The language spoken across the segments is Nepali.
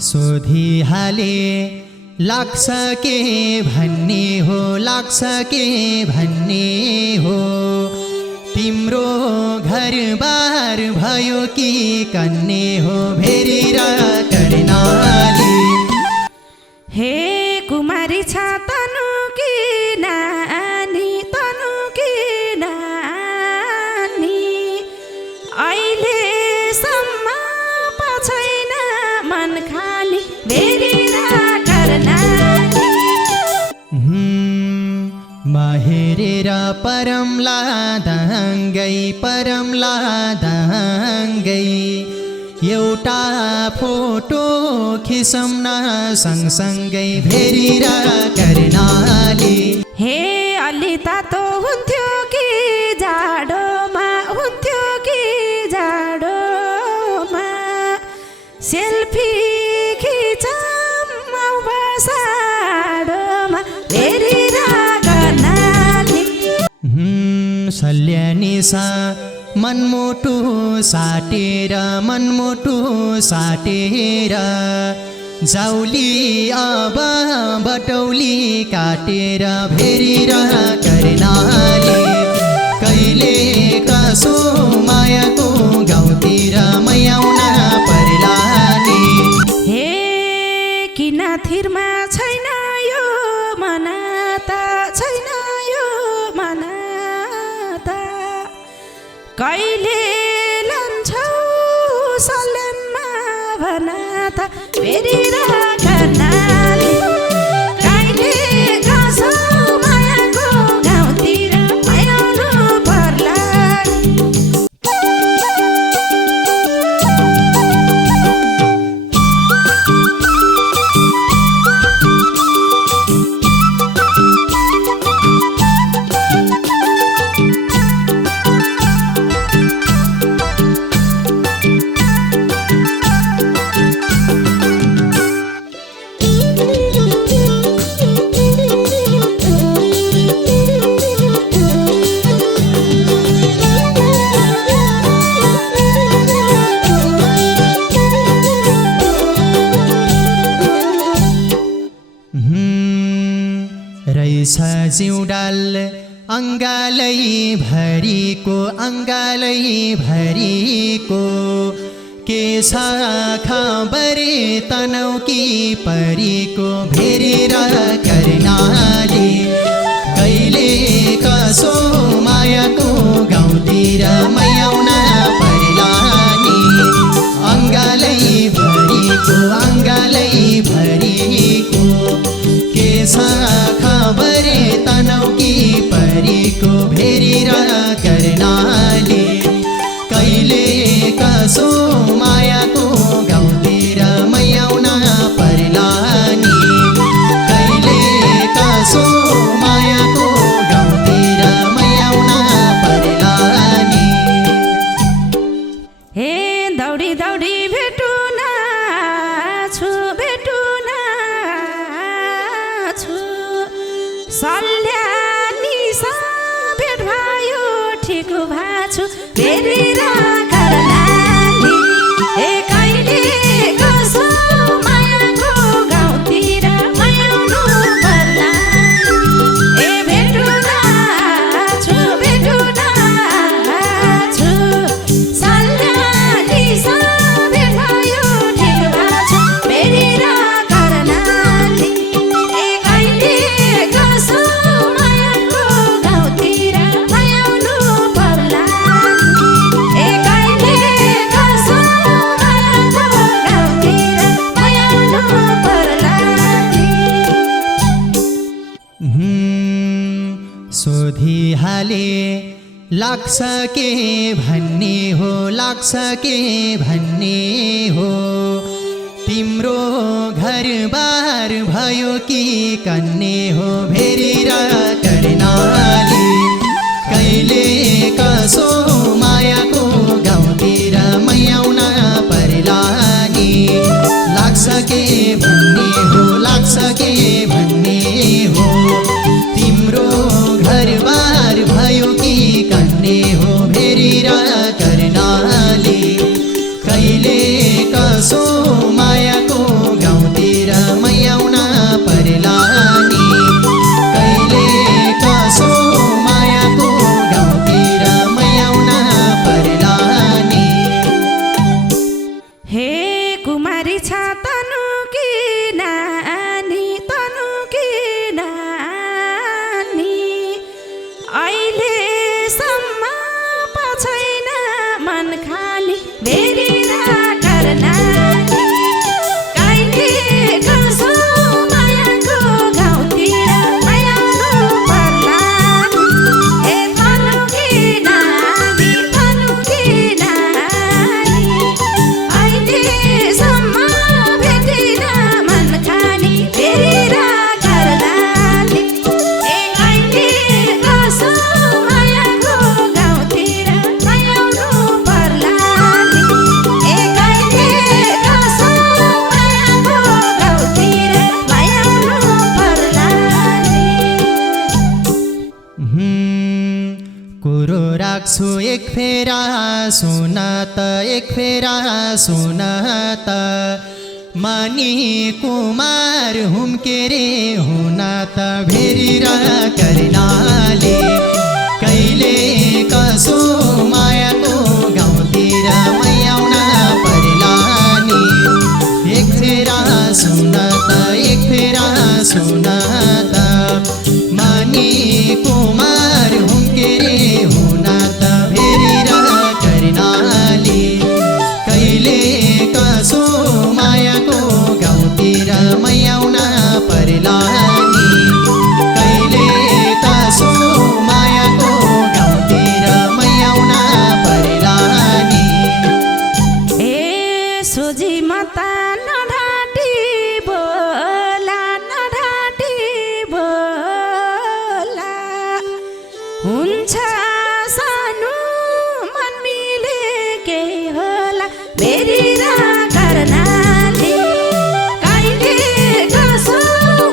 सोधिहाले लाग्छ के भन्ने हो, लाग्छ के भन्ने हो। तिम्रो घरबार भयो कि कन्ने हो, भेरी र कर्णाली। हे कुमारी छ तनु कि नानी, तनु कि नानी, अहिलेसम्म छैन मन खाली, भेरी र कर्णाली। हेरेर परम लादाङ्गै, परम लादाङ्गै, एउटा फोटो खिचौँ न सँगसँगै, भेरी र कर्णाली। हे अलि तातो हुन्थ्यो कि जाडोमा, हुन्थ्यो कि जाडोमा, सेल्फी खिचौँ साडोमा, भेरी र कर्णाली। सल्यानिसा मनमुटु साटेर, मनमुटु साटेर, जाउली अब बटौली काटेर, भेरी र कर्णाली। कहिले कसो मायाको गाउँतिर मैयाउन पर्ला नि। हे किन थिरमा छैन यो मनाता, छैन यो मनाता, कहिले लान्छौ सल्यानमा भनाता, भेरी र कर्णाली। कहिले कसो मायाको गाउँतिर मैयाउनु पर्ला। रहेछ जिउडाल अङ्गालै भरिको, अङ्गालै भरिको, के छ खबर तनौकी परीको, भेरी र कर्णाली। कहिले कसो मायाको गाउँतिर मैयाउन पर्ला नि। अङ्गालै भरिको, अङ्गालै भरिको, के छ खबर तनौकी परीको, भेरी र कर्णाली। कहिले कसो मायाको गाउँतिर मैयाउन पर्ला नि। कहिले कसो मायाको गाउँतिर मैयाउन पर्ला नि। हे दौडी दौडी भेटु नाछु, भेटु नाछु, सल्यानीसा भेट भयो ठिक भाछु, भेरी र कर्णाली। हे कहिले कसो मायाको गाउँतिर मैयाउनु पर्ला। हे भेटु नाछु, भेटु नाछु, सल्यानीसा भेट भयो ठिक भाछु, भेरी र कर्णाली। हे कहिले कसो मायाको गाउँतिर मैयाउनु पर्ला। हे कहिले कसो मायाको गाउँतिर मैयाउनु पर्ला। सोधिहाले लाग्छ के भन्ने हो, लाग्छ के भन्ने हो। तिम्रो घरबार भयो कि कन्ने हो, भेरी र कर्णाली। कहिले कसो मायाको गाउँतिर मैयाउन पर्ला नि। लाग्छ के भन्ने हो, लाग्छ के भन्ने हो। तिम्रो घरबार भयो कि कन्ने हो, भेरी र कर्णाली। कहिले कसो नारी छ तनु कि नानी तनु कि नानी अहिलेसम्म पछैन मन खाली भेरी राखर नानी कहिले कसो मायाको गाउँतिर मायाउनु पर्ला ए तनु कि नानी तनु कि नानी अहिलेसम्म भेटिन मन खाली भेरी राखर नानी ए कहिले कसो मायाको गाउँतिर मायाउनु पर्ला ए कहिले कसो मायाको गाउँतिर मायाउनु पर्ला कुरो राख्छु एक फेरा सुन त एक फेरा सुन त मनी कुमार हुम के रे हुन त भेरी करनाले कहिले कसो मायाको गाउँतिर मैयाउन पर्ला नि एक फेरा सुन त एक फेरा सुन त मनी कुमार हुम के रे हुन त भेरी करनाले कहिले कसो मायाको गाउँतिर मैयाउन पर्ला नि कहिले कसो मायाको गाउँतिर मैयाउन पर्ला नि ए सोझी मता नढाटी बोला हुन्छ सानो मन मिले के होला भेरी राखर नानी कहिले कसो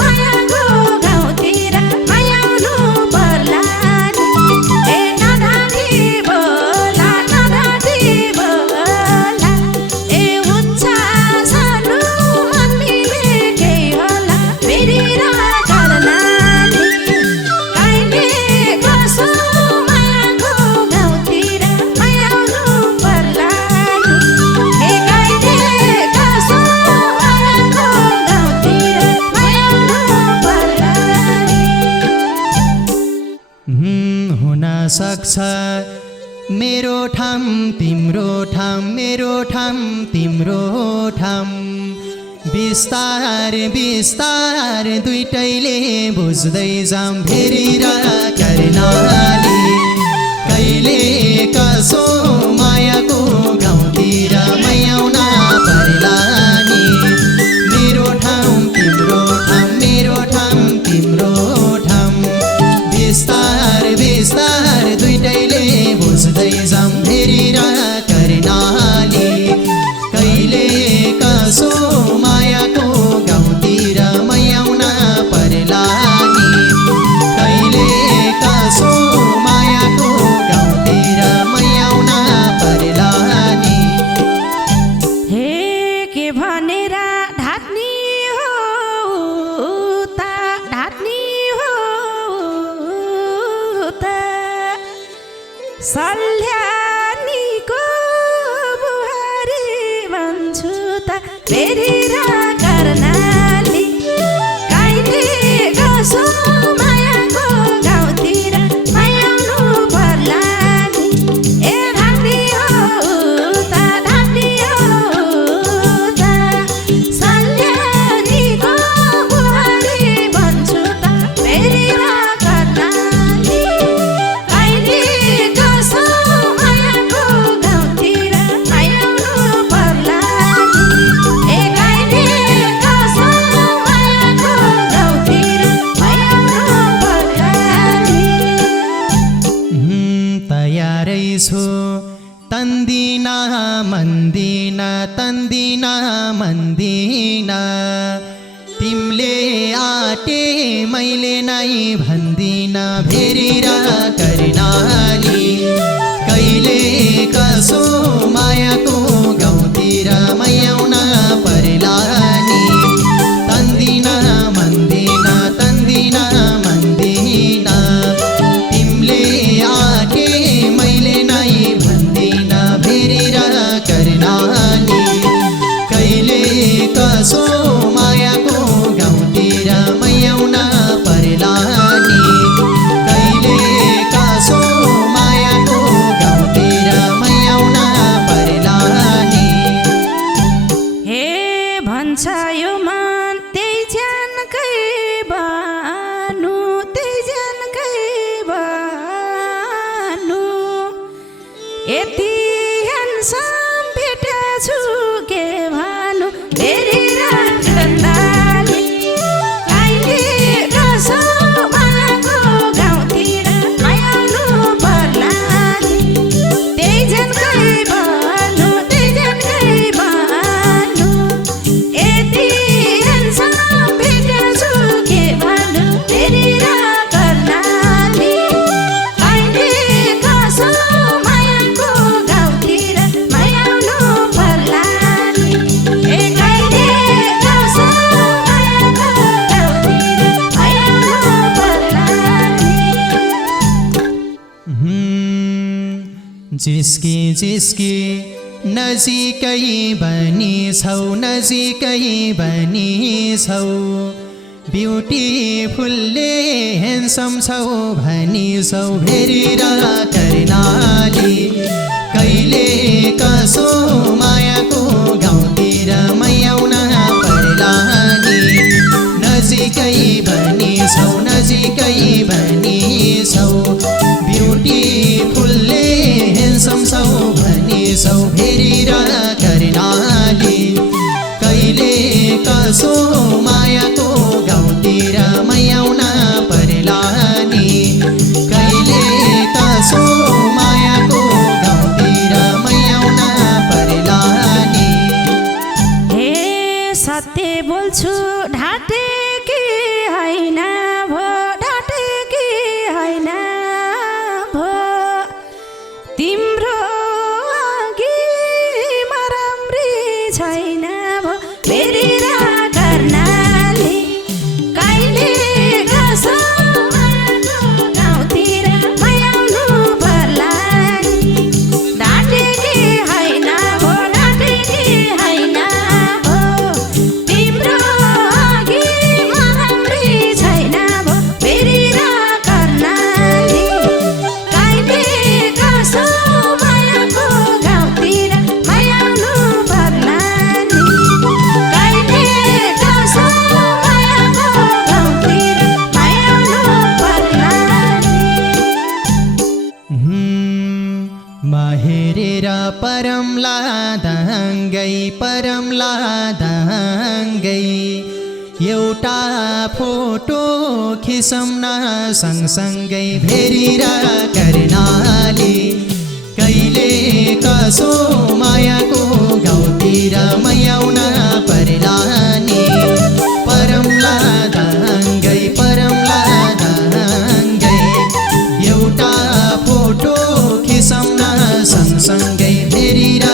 मायाको गाउँतिर मायाउनु पर्ला नि ए नढाटी बोला ए हुन्छ सानो मन मिले के होला भेरी राखर नानी कहिले कसो मायाको गाउँतिर मायाउनु पर्ला नि ए कहिले कसो मायाको गाउँतिर मायाउनु पर्ला नि हुन सक्छ मेरो ठाम तिम्रो ठाम मेरो ठाम तिम्रो ठाम बिस्तार बिस्तार दुईटैले बुझ्दै जाम भेरी करनाले कहिले कसो मायाको गाउँतिर मैयाउन पर्ला नि मेरो ठाउँ तिम्रो ठाउँ मेरो ठाउँ तिम्रो ठाउँ बिस्तार बिस्तार दुईटैले बुझ्दै जाम भेरी करनाले कहिले कसो मायाको गाउँतिर मैयाउन पर्ला नि कहिले कसो मायाको गाउँतिर मैयाउन पर्ला नि हे के भनेर ढाक्नी हो ता ढाक्नी हो ता सल्यानीको बुहारी भन्छु त भेरी राखर नानी कहिले कसो मायाको गाउँतिर मायाउनु पर्ला नि ए ढाक्नी हो ता सल्यानीको बुहारी भन्छु त भेरी राखर नानी कहिले कसो मायाको गाउँतिर मायाउनु पर्ला नि ए कहिले कसो मायाको गाउँतिर मायाउनु पर्ला नि तयारै छु तन्दिन मन्दिन तन्दिन मन्दिन तिमीले आटे मैले नै भन्दिन भेरी करनाले कहिले कसो मायाको गाउँतिर मैयाउन पर्ला नि तन्दिन मन्दिन तन्दिन मन्दिन तिमीले आटे मैले नै भन्दिन भेरी करनाले कहिले भन्छ यो मन त्यही ज्यानकै बानु, त्यही ज्यानकै बानु। यति ह्यान्डसम भेटेछु के भानु, फेरि रात गर्नाले कहिले कसो मायाको गाउँतिर आउनु पर्ला नि। त्यही ज्यानकै बानु, त्यही ज्यानकै बानु। यति ह्यान्डसम भेटेछु के भानु, फेरि रात गर्नाले कहिले कसो मायाको गाउँतिर आउनु पर्ला नि। ए कहिले कसो मायाको गाउँतिर आउनु पर्ला नि। जिस्की जिस्की नजिकै बनी छौ, नजिकै बनी छौ। ब्युटिफुलले ह्यान्डसम छौ भनी छौ, भेरेर कर्णाली कहिले कसो मायाको गाउँतिर आउन पर्ला नि। नजिकै बनी छौ, नजिकै बनी छौ। ब्युटिफुलले ह्यान्डसम छौ भनी छौ, भेरेर कर्णाली कहिले कसो मायाको गाउँतिर आउन पर्ला नि। कहिले कसो मायाको गाउँतिर आउन पर्ला नि। हे सत्य बोल्छु ढाँटेकी होइन भो, ढाँटेकी होइन भो। तिम्रो अघि म राम्री छैन भो, फेरि रात गर्नाले कहिले कसो मायाको गाउँतिर आउनु पर्ला नि। ढाँटेकी होइन भो, ढाँटेकी होइन भो। तिम्रो अघि म राम्री छैन भो, फेरि रात गर्नाले कहिले कसो मायाको गाउँतिर आउनु पर्ला नि। कहिले कसो मायाको गाउँतिर आउनु पर्ला नि। हेरेर परमला दाङ्गै, परमला दाङ्गै। एउटा फोटो खिचौँ न सँगसँगै, भेरेर कर्णाली कहिले कसो मायाको गाउँतिर आउन पर्ला नि। परमला दाङ्गै, परमला दाङ्गै। एउटा फोटो खिचौँ न सँगसँगै, भेरेर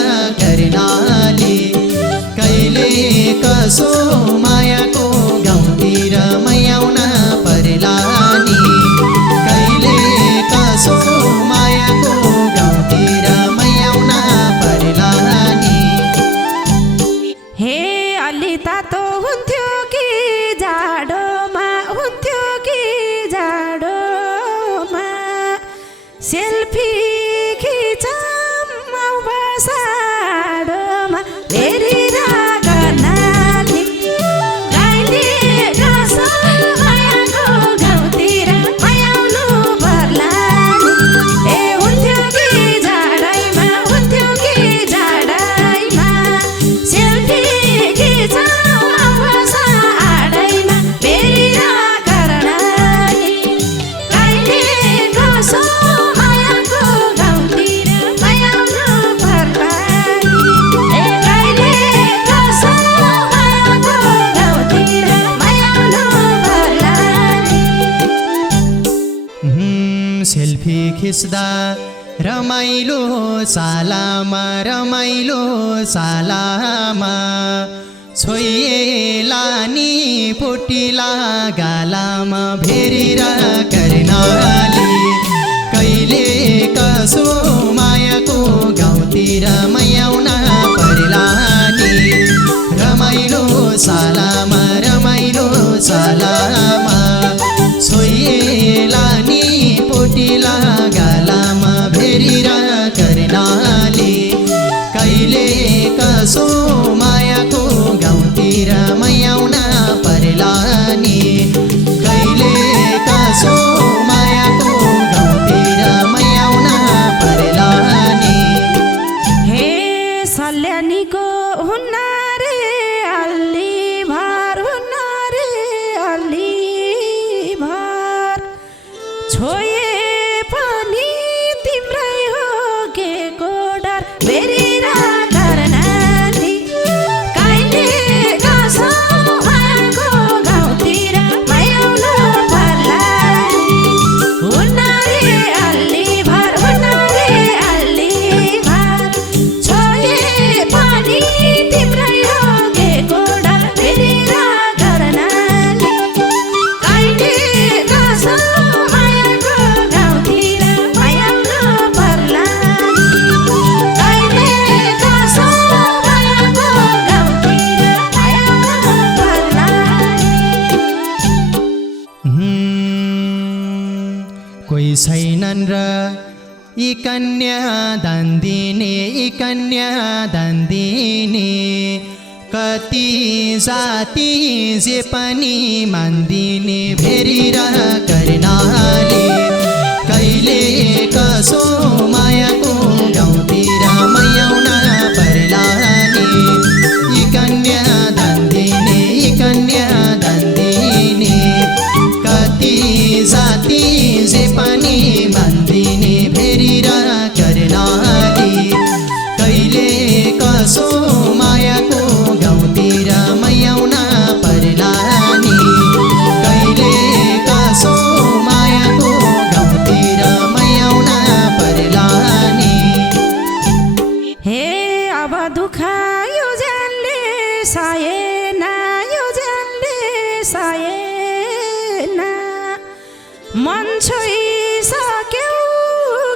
कर्णाली कहिले कसो मायाको गाउँतिर आउन पर्ला नि। कहिले कसो मायाको गाउँतिर आउन पर्ला नि। हे अलि तातो हुन्थ्यो कि जाडोमा, हुन्थ्यो कि जाडोमा। सेल्फी खिचौँ बसाडोमा, फेरि रात गर्नाले कहिले कसो मायाको गाउँतिर आउनु पर्ला नि। ए हुन्थ्यो कि जाडैमा, हुन्थ्यो कि जाडैमा। सेल्फी खिचौँ बसाडैमा, फेरि रात गर्नाले कहिले कसो मायाको गाउँतिर आउनु पर्ला नि। ए कहिले कसो मायाको गाउँतिर आउनु पर्ला नि। सेल्फी खिच्दा रमाइलो सालामा, रमाइलो सालामा। छोइएला नि पोटिला गालामा, भेरेर कर्णाली कहिले कसो मायाको गाउँतिर आउन पर्ला नि। रमाइलो सालामा, रमाइलो सालामा। छोइएला नि पोटिला गालामा, भेरेर कर्णाली कहिले कसो मायाको गाउँतिर र यी कन्यादान दिने यी कन्यादान दिने कति जाति जे पनि मान्दिने भेरी र कर्णाली कहिले कसो मायाको गाउँतिर मैयाउन पर्ला नि यी कन्यादान दिने यी कन्यादान दिने कति जाति जे पनि मान्दिने भेरी र कर्णाली कहिले कसो मायाको गाउँतिर मैयाउन पर्ला नि कहिले कसो मायाको गाउँतिर मैयाउन पर्ला नि हे अब दुःख यो जानले सहेन यो जानले सहेन मन छोइसक्यो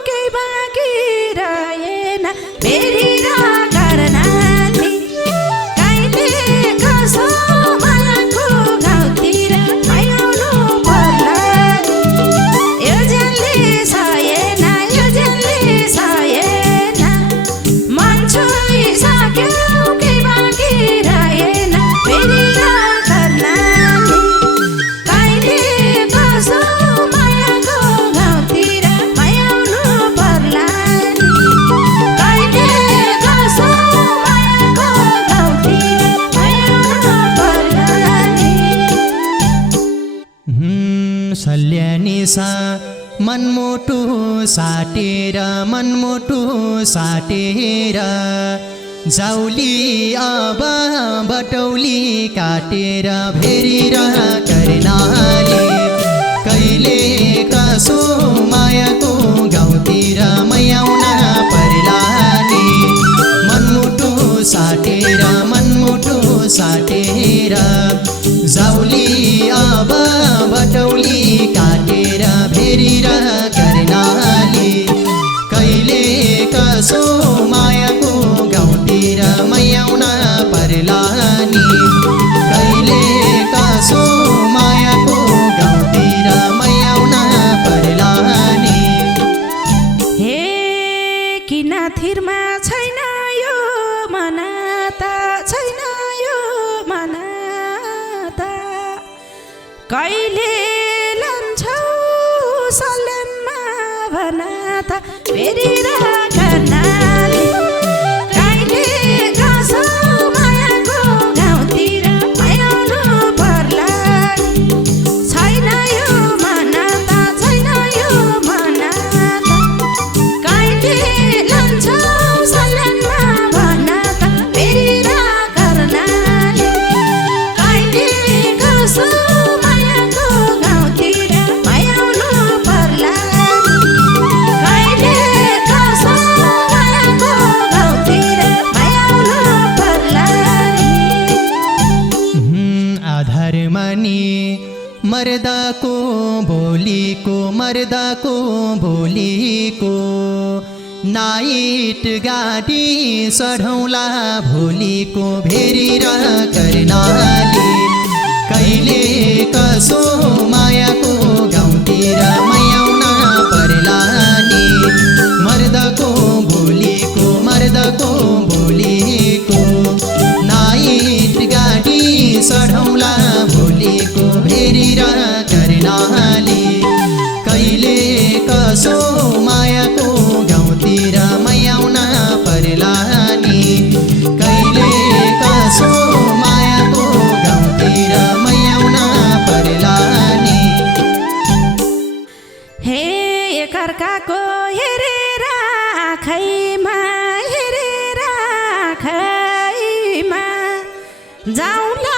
केही बाँकी रहेन फेरि र कर्णाली कहिले कसो मायाको गाउँतिर मैयाउनु पर्ला यो जानले सहेन यो जानले सहेन मन छोइसक्यो केही बाँकी रहेन फेरि र कर्णाली कहिले कसो मायाको गाउँतिर मैयाउनु पर्ला नि कहिले कसो मायाको गाउँतिर मैयाउनु पर्ला नि सल्यानिसा मनमुटु साटेर मनमुटु साटेर जाउली अब बटौली काटेर भेरी र कर्णाली कहिले कसो मायाको गाउँतिर मैयाउन पर्ला नि मनमुटु साटेर जाउली अब बटौली काटेर भेरी र कर्णाली कहिले कसो मायाको गाउँतिर मैयाउन पर्ला नि कहिले कसो मायाको गाउँतिर मैयाउन पर्ला नि हे किन थिरमा छैन यो मनाता छैन यो मनाता कहिले लान्छौ सल्यानमा भनाता फेरि र कर्णाली कहिले कसो मायाको गाउँतिर मैयाउनु पर्ला छैन यो मनाता छैन यो मनाता कहिले लान्छौ सल्यानमा भनाता फेरि र कर्णाली कहिले कसो मायाको गाउँतिर मैयाउनु पर्ला कहिले कसो मायाको गाउँतिर मैयाउनु पर्ला आधार मानी मर्दाको बोलीको नाइट गाडी सढौला भोलिको भेरी र कर्णाली कहिले कसो मायाको गाउँतिर मैयाउन पर्ला नि मर्दाको बोलीको नाइट गाडी सढौला भोलिको भेरी र कर्णाली कहिले कसो मायाको गाउँतिर मैयाउन पर्ला नि कहिले कसो मायाको गाउँतिर मैयाउन पर्ला नि हे एकअर्काको हेरेर आँखैमा जाउँला